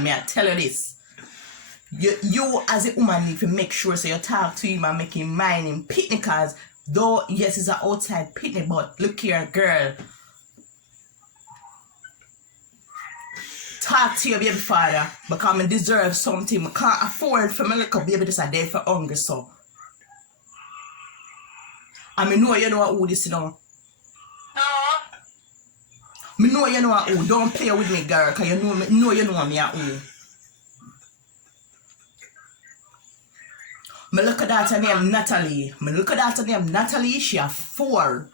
man, may I tell you this. You as a woman need to make sure so you talk to him and make him mind him picnic, cause though yes it's an outside picnic, but look here girl. Talk to your baby father because I deserve something. I can't afford for my little baby just a day for hungry so. And I know you know who this now. Me know you know who. Don't play with me, girl, because you know me at who. Me look at that name Natalie. She a 4.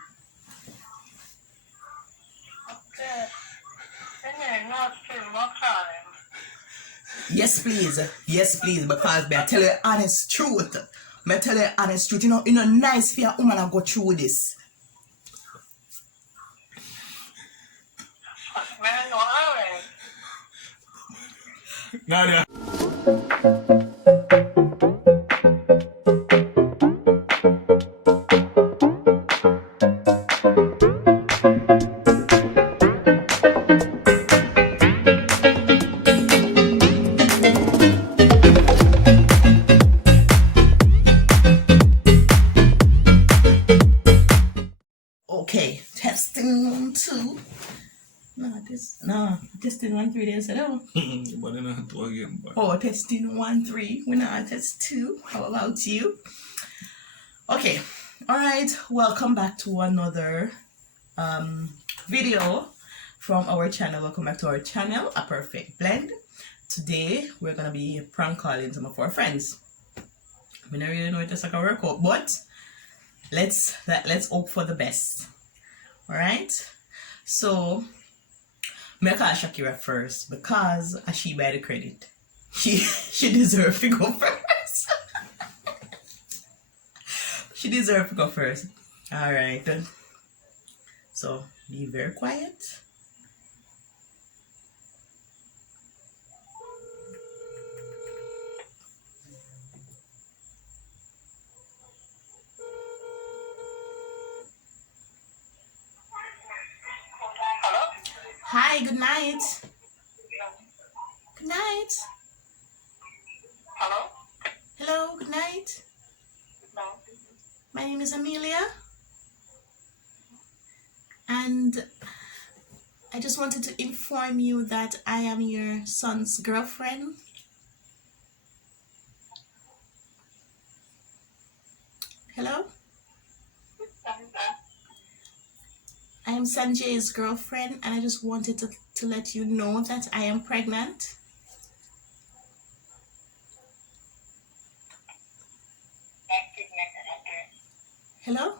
Yes, please, because I tell you honest truth. You know, nice for a woman to go through this. Nadia. Okay, testing 1, 2. Testing 1, 3 days ago. But then I have to again. Oh, testing 1, 3. We're not test 2. How about you? Okay, all right. Welcome back to another video from our channel. Welcome back to our channel, A Perfect Blend. Today we're gonna be prank calling some of our friends. I don't really know if it's like a workout, but let's hope for the best. All right. So, I'm gonna call Shakira first because she by the credit. She deserves to go first. She deserves to go first. All right. So be very quiet. Hi, good night. Good night. Hello? Hello, good night. No. My name is Amelia. And I just wanted to inform you that I am your son's girlfriend. Hello? I am Sanjay's girlfriend, and I just wanted to let you know that I am pregnant. Hello?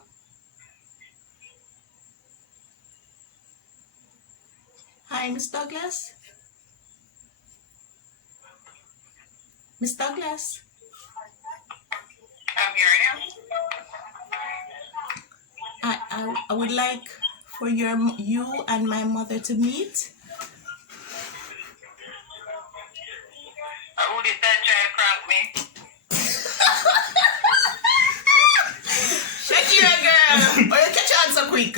Hi, Miss Douglas? Miss Douglas? I'm hearing you. I would like for you and my mother to meet. Who did that try to prank me? Shakira, girl! Oh, you catch on so quick.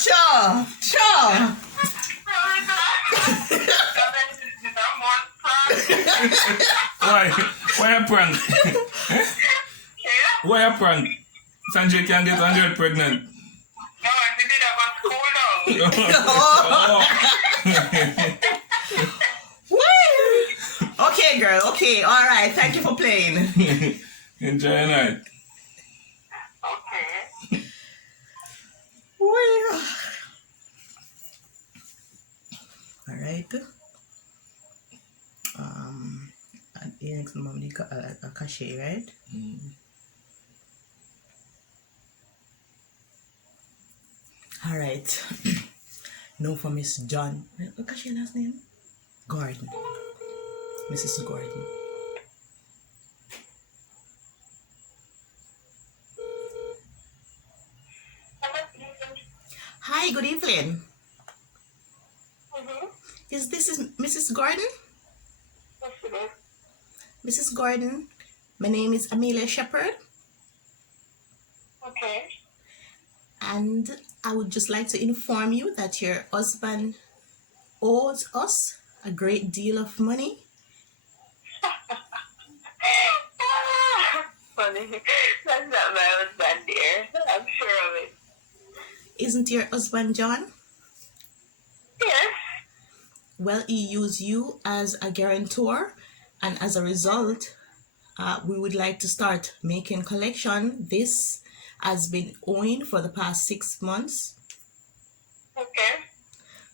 Sure. Why a prank? Why a prank? Sanjay can get 100 pregnant. No, I did it about cool down. Okay, girl. Okay, all right. Thank you for playing. Enjoy your night. Okay. All right. And the next mom, a cachet, right? All right. No, for Miss John. What's your last name? Gordon. Mrs. Gordon. Hi, good evening. Is Mrs. Gordon? Mrs. Gordon, my name is Amelia Shepherd. Okay. And I would just like to inform you that your husband owes us a great deal of money. Funny. That's not my husband, dear. I'm sure of it. Isn't your husband John? Yes. Well, he used you as a guarantor, and as a result, we would like to start making collection. This has been owing for the past 6 months. Okay.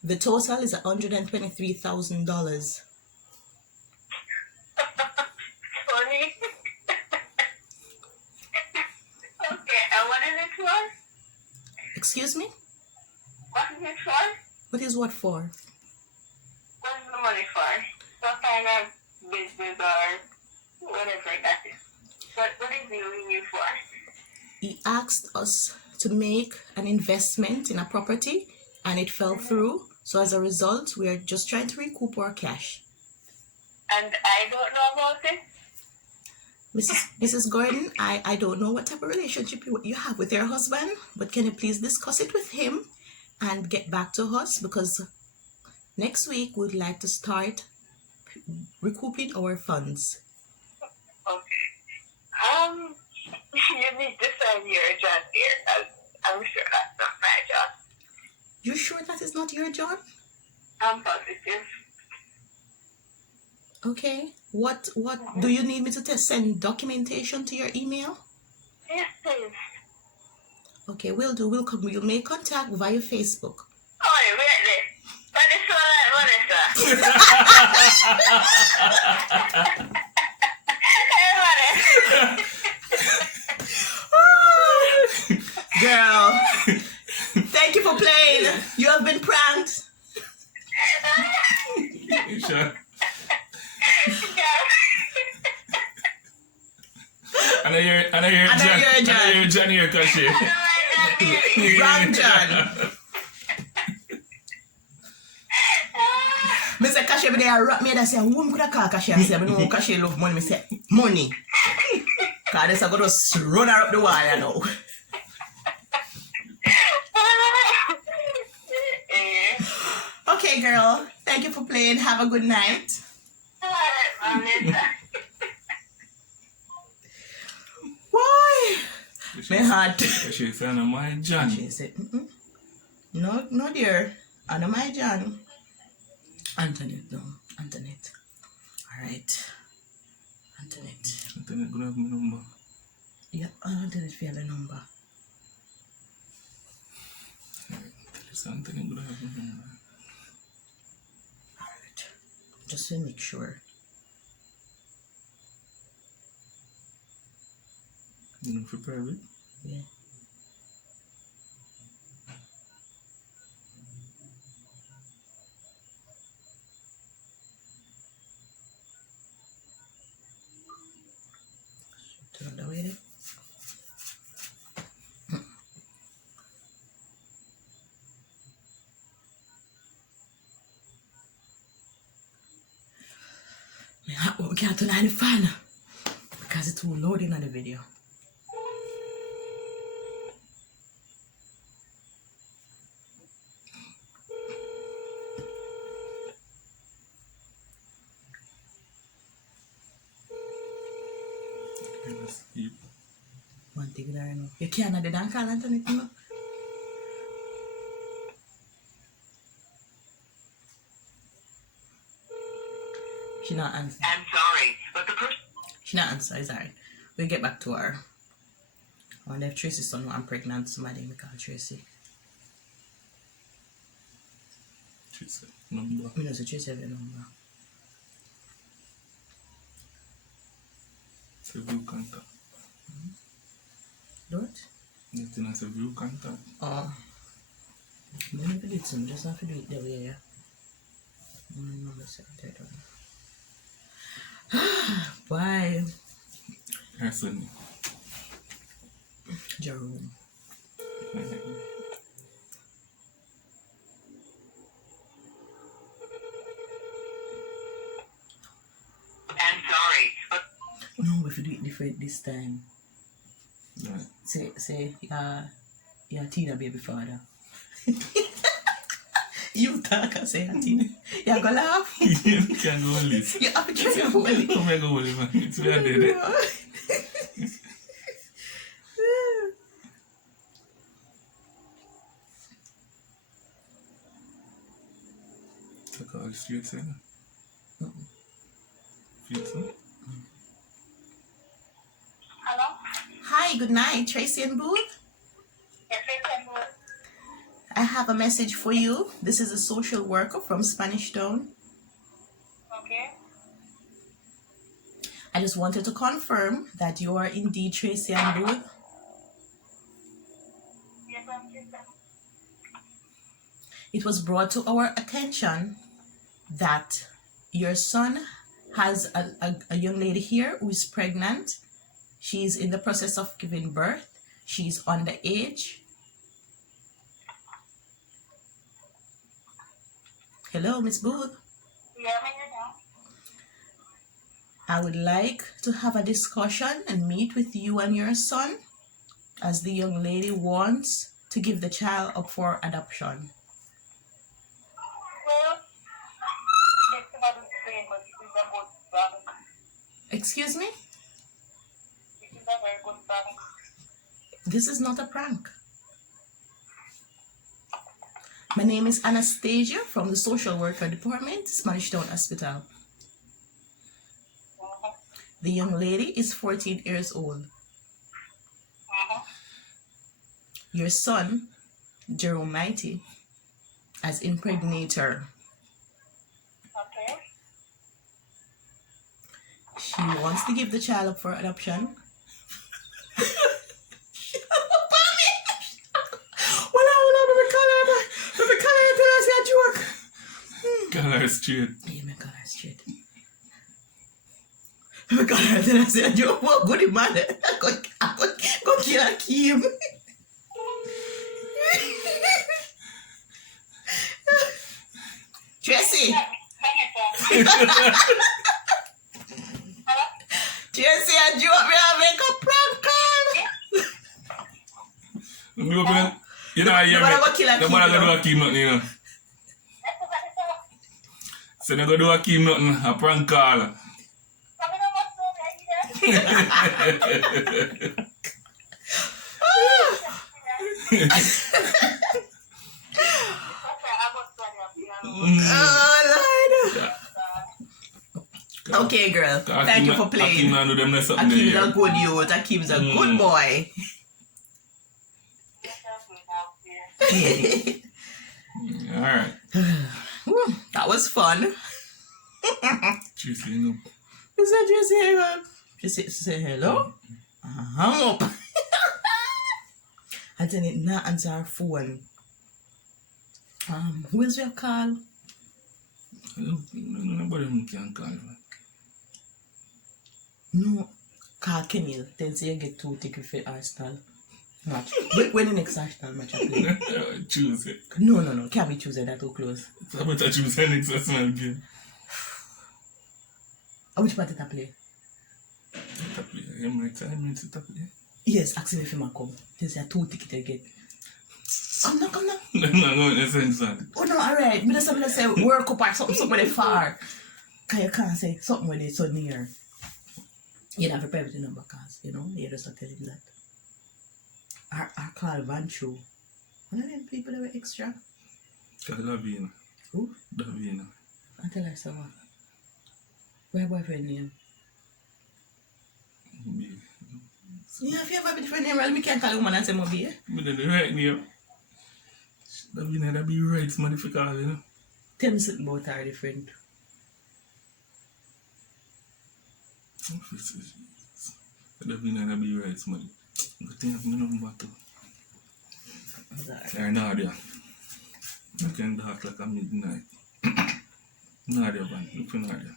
The total is $123,000. Funny. Okay, and what is it for? Excuse me? What is it for? What is what for? What is the money for? What kind of business or whatever that is? What is he using you for? He asked us to make an investment in a property and it fell through. So as a result, we are just trying to recoup our cash. And I don't know about it? Mrs. Gordon, I don't know what type of relationship you have with your husband, but can you please discuss it with him and get back to us, because next week we'd like to start recouping our funds. Okay. You need to sign your John here, because I'm sure that's not my job. You sure that is not your John? I'm positive. Okay. What do you need me to send documentation to your email? Yes, please. Okay, we'll do. We'll make contact via Facebook. Oh, wait there. But it's all like Vanessa. Hey, Vanessa. Girl, thank you for playing. You have been pranked. You sure? I know you're John here, Kashi. Wrong John. Mr. Kashi, me there rock me and say, "Who could I call Kashi?" I say, "Me know Kashi love money." Me say, "Money." Cause this I go just run her up the wall, you know. Okay, girl. Thank you for playing. Have a good night. Why? My heart. Kashi, fan of my John. She said, No, dear. I know my John. Antoinette, no. Antoinette. Alright. Antoinette. Antoinette gonna have my number. Yeah, Antoinette feel the number. Antoinette gonna have my number. Alright. Just to make sure. You know, for private? Yeah. Turn the way there. We can't turn on the fan because it's too loading on the video. Sleep. One thing that I know. You can't have the dance call Antoinette, you know? She not answer. I'm sorry, but the person... She not answer, it's alright. We'll get back to her. I wonder if Tracy's son I'm pregnant, somebody may call Tracy. She said, number. I know so Tracy have your number. It's a view contact. What? It's in a view contact. Oh. I don't have to do it soon, just have to do it that way, yeah. Number 7, Bye. Her son. Jerome. I'm sorry, but... No, we have to do it different this time. Right. Say, Yeah, Tina baby father. You talk and say Tina. You gonna laugh? You can't go on this. You have to try to hold it. Come here, go on, man. It's me and Dede. Take all the streets in. Feel so? Hello? Hi, good night, Tracy and Booth. Yes, I can do it. I have a message for you. This is a social worker from Spanish Town. Okay. I just wanted to confirm that you are indeed Tracy and Booth. Yes, I'm sister. It was brought to our attention that your son has a young lady here who is pregnant. She's in the process of giving birth. She's underage. Hello, Miss Booth. Yeah, I'm here now. I would like to have a discussion and meet with you and your son, as the young lady wants to give the child up for adoption. Well, this is about the same, but this is a good bank. Excuse me? This is a very good bank. This is not a prank. My name is Anastasia from the Social Worker Department, Spanish Town Hospital. The young lady is 14 years old. Your son, Jerome Mighty, has impregnated her. Okay. She wants to give the child up for adoption. Color straight. Yeah, my color straight. My color tell us a joke. What good man? I go kill a Kim. Tracy. Tracy, a joke. Me a make a prank call. You know, I hear Nobody go kill a me. Kim, Nobody go no. do a Kim nothing, you know. So they go do a Kim nothing, a prank call. Oh, Lord. Okay, girl. Thank you for playing. Akim do them mess up in the Akim's a year. good youth. Akim's a good boy. Alright. Whew, that was fun. Tracy, you know. Is that just here? She say hello? Hang up. I didn't not answer her phone. Who is your call? Nobody can call you. No, call Kenny. Then say you get 2 tickets for Arsenal match. When the next Arsenal match I play? Tuesday. No. Can't be Tuesday. That's too close. So how about I choose the next Arsenal game? Which party I play? Emirates to play. Yes, ask him if he might come. Then say 2 tickets I get. Come now. No, in a sense that. Oh no, alright. Me just say work up or something with it far. Cause you can't say something with it so near. You have a private number, cause you know, you just not tell him that. I call Vancho. One of them people that were extra. Call Davina. Who? Davina. I tell her so what? Where boyfriend name? Yeah, if you have a different name, well, me can't call a woman and say Mobi, eh? But then the right name. Davina, that be right, man, if you call, you know. Tell me something about her different. Davina, that be right, man. I think I have my number too. Sorry. Or Nadia. I can dark like a midnight. Nadia, man. Look for Nadia.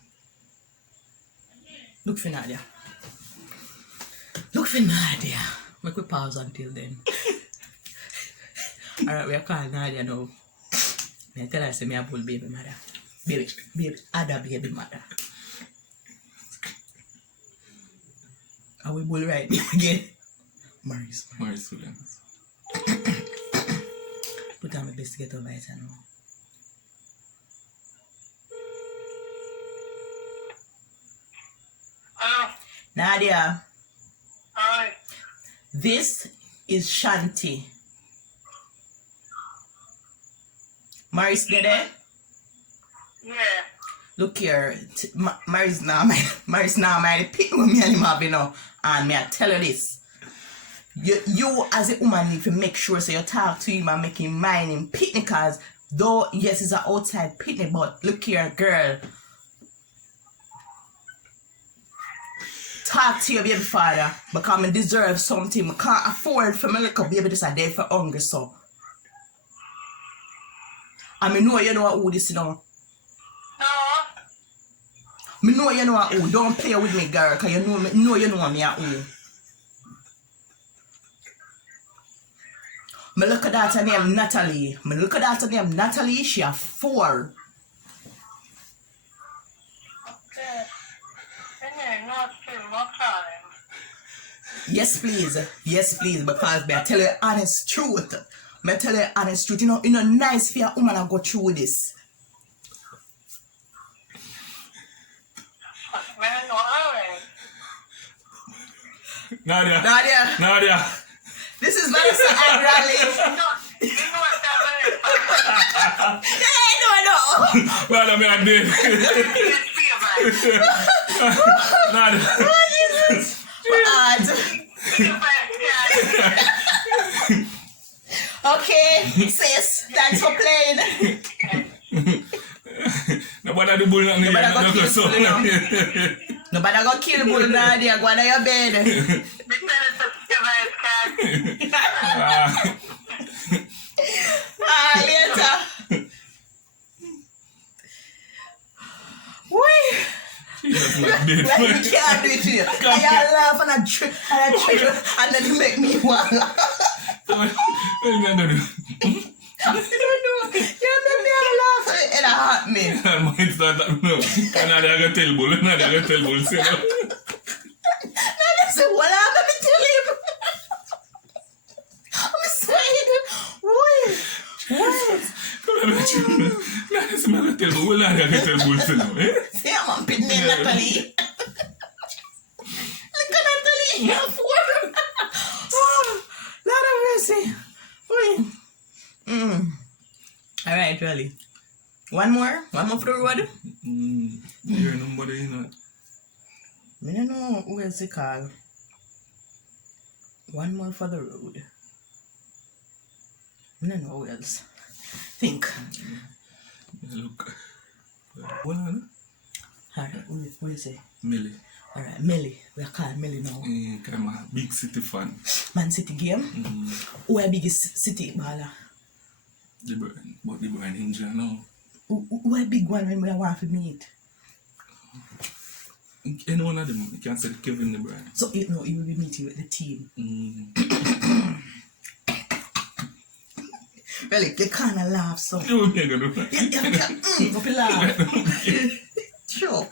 Look for Nadia. Look for Nadia. Make we pause until then. Alright, we are calling Nadia now. I tell her, say, me a bull baby mother. Baby, other baby mother. Are we bull right now again? Maris Williams. Put on my best to get over it now. Nadia, Alright. this is Shanti. Maris there? Yeah. Look here, Maris now my pick with me and him have, you know, and me I tell you this. You as a woman need to make sure so you talk to him and make him mind him picnic, cause though yes it's an outside picnic, but look here girl. Talk to your baby father because I deserve something. I can't afford for my little baby this a day for hungry so. And I know you know who this you know. No. Me know you know who. Don't play with me, girl, because you know me a who. Me look at that name Natalie. She a 4. Okay. And not still more time. Yes, please, because me I tell you honest truth. You know nice for a woman to go through this. Man, no, alright. Nadia. This is Vanessa and Raleigh. You know what that means? I know. Nadia, me are dead. It's favorite. Nadia. Oh, Jesus. Okay, sis, thanks for playing. Nobody do bull not need. Nobody go kill bull, Nadia. Go on your bed. Later. Wait. Jesus, my dead. Like we can't do it to you. I laugh and I trip and then you make me want to laugh. What are you gonna do? I don't know. You make me laugh and it hurt me. And mine start that no. Nadia gonna tell bull. Say no. Nadia said, what I'm going to tell him? I'm sweating. What? Come on, Nadia say me gonna tell bull. Nadia gonna tell bull. Say no. See, I'm pitting in Natalie. Look at Natalie. You're 4. Oh, Lord of mercy. Wait. Alright, really. One more for the road. You're nobody, you know. I don't know who else it called. One more for the road. I don't know who else. Think. Look. What on? Alright, who is it? Millie. Alright, Millie. We are called Millie now. I'm a big City fan. Man City game. Who are biggest City baller? The Brian Angel now. Who are big one when we want to meet? Any one of them, you can say Kevin De Bruyne. So you know, he will be meeting with the team. Really, they kind of laugh so. You ain't gonna do that. Yeah, laugh. Sure.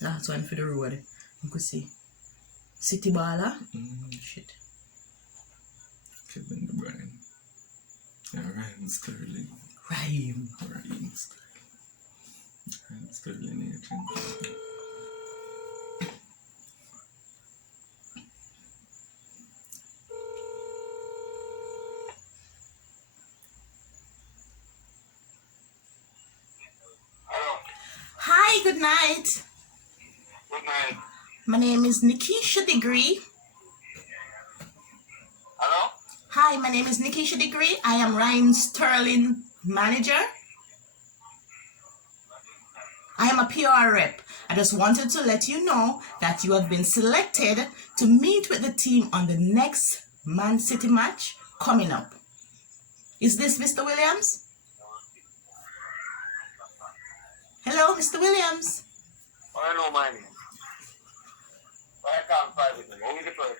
Last one for the road. You could see. City baller. Shit. Kevin De Bruyne. Yeah, Ryan Sterling. Rhyme. Ryan Sterling, yeah. Hi, good night. Good night. My name is Nikisha Degree. Hello? Hi, my name is Nikisha Degree. I am Ryan Sterling manager. I am a PR rep. I just wanted to let you know that you have been selected to meet with the team on the next Man City match coming up. Is this Mr. Williams? Hello, Mr. Williams. I know my name. I can't find it. Only the person.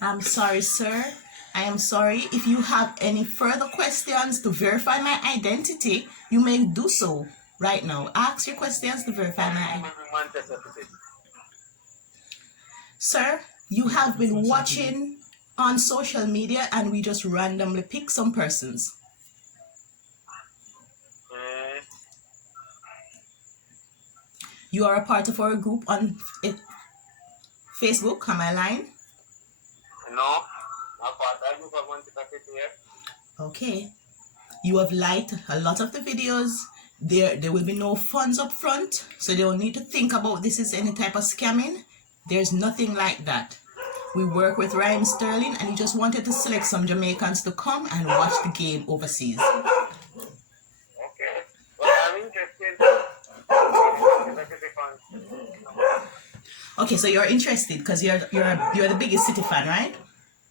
I'm sorry, sir. I am sorry. If you have any further questions to verify my identity, you may do so right now. Ask your questions to verify my identity. Sir, you have been watching on social media and we just randomly pick some persons. You are a part of our group on Facebook. Am I lying? No, not part of the group. Okay. You have liked a lot of the videos. There will be no funds up front, so they don't need to think about this is any type of scamming. There's nothing like that. We work with Ryan Sterling, and he just wanted to select some Jamaicans to come and watch the game overseas. Okay. Well, I'm interested. Okay, so you're interested because you're the biggest City fan, right?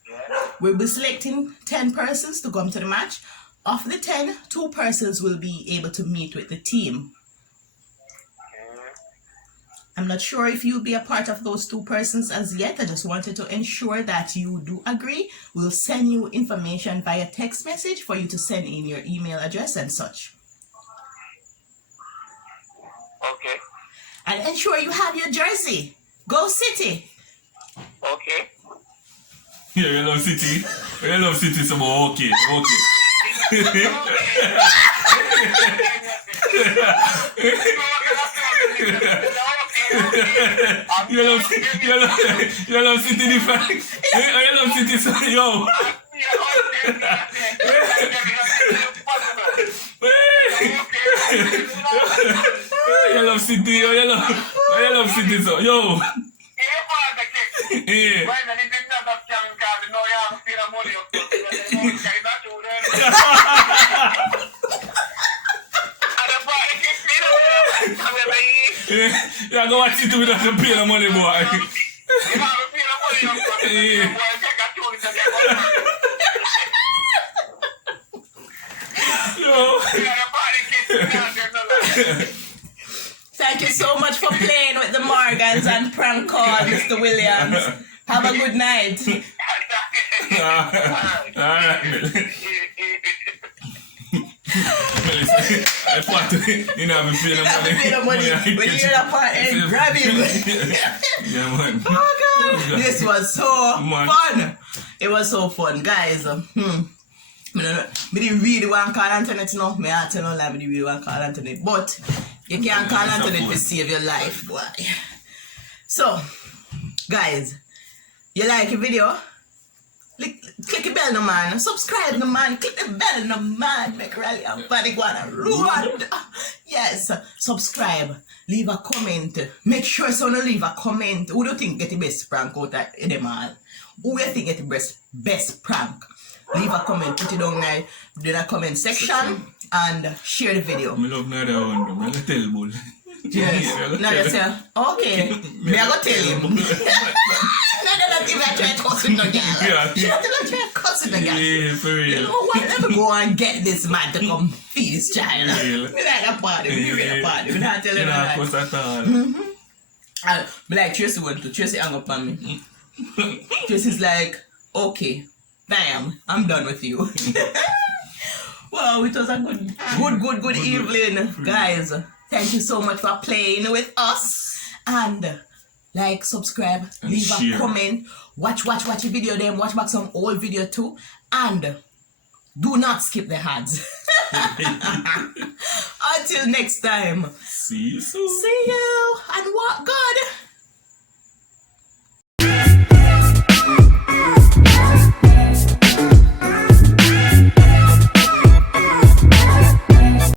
Yeah. We'll be selecting 10 persons to come to the match. Of the 10, 2 persons will be able to meet with the team. I'm not sure if you'll be a part of those 2 persons as yet. I just wanted to ensure that you do agree. We'll send you information via text message for you to send in your email address and such. Okay. And ensure you have your jersey. Go City! Okay. Yeah, you love City. You love City, so okay. You love City the fact. You love City, so yo. You love City, you love City, so yo. Yeah. Yeah, go watch it without the pay the money, boy. Yeah. Yo. Thank you so much for playing with the Morgans and prank call, Mr. Williams. Have a good night. I thought you know, I'm paying the money. When you hear that part, and grab him. Yeah, man. Oh, God. This was so Man. fun. It was so fun, guys. I didn't really want to call Antoinette, no. I tell no lie, I didn't really want to call Antoinette. But you can't call Antoinette to save your life, boy. So, guys, you like the video? Click the bell, no man. Subscribe, no man. Click the bell, no man. Make Rally and Panic wanna run. Yes, subscribe. Leave a comment. Make sure someone leave a comment. Who do you think get the best prank out of them all? Who do you think get the best prank? Leave a comment. Put it down there in the comment section and share the video. I love another one. I'm going to tell you. Yes. Now you say, okay. Me I go tell him. No, not even try to cuss with no girl. Yeah. She not even try to cuss with no girl. Yeah, for real. You know what? Let me go and get this man to come feed this child. Real. Me like a party. Me real a party. Me not tell him that. What's that all? Me like Tracy went to. Tracy hung up on me. Tracy's like, okay, damn, I'm done with you. Wow, it was a good evening, guys. Thank you so much for playing with us. And like, subscribe, and leave share. a comment, watch the video, then watch back some old video too. And do not skip the ads. Until next time. See you soon. See you and walk good.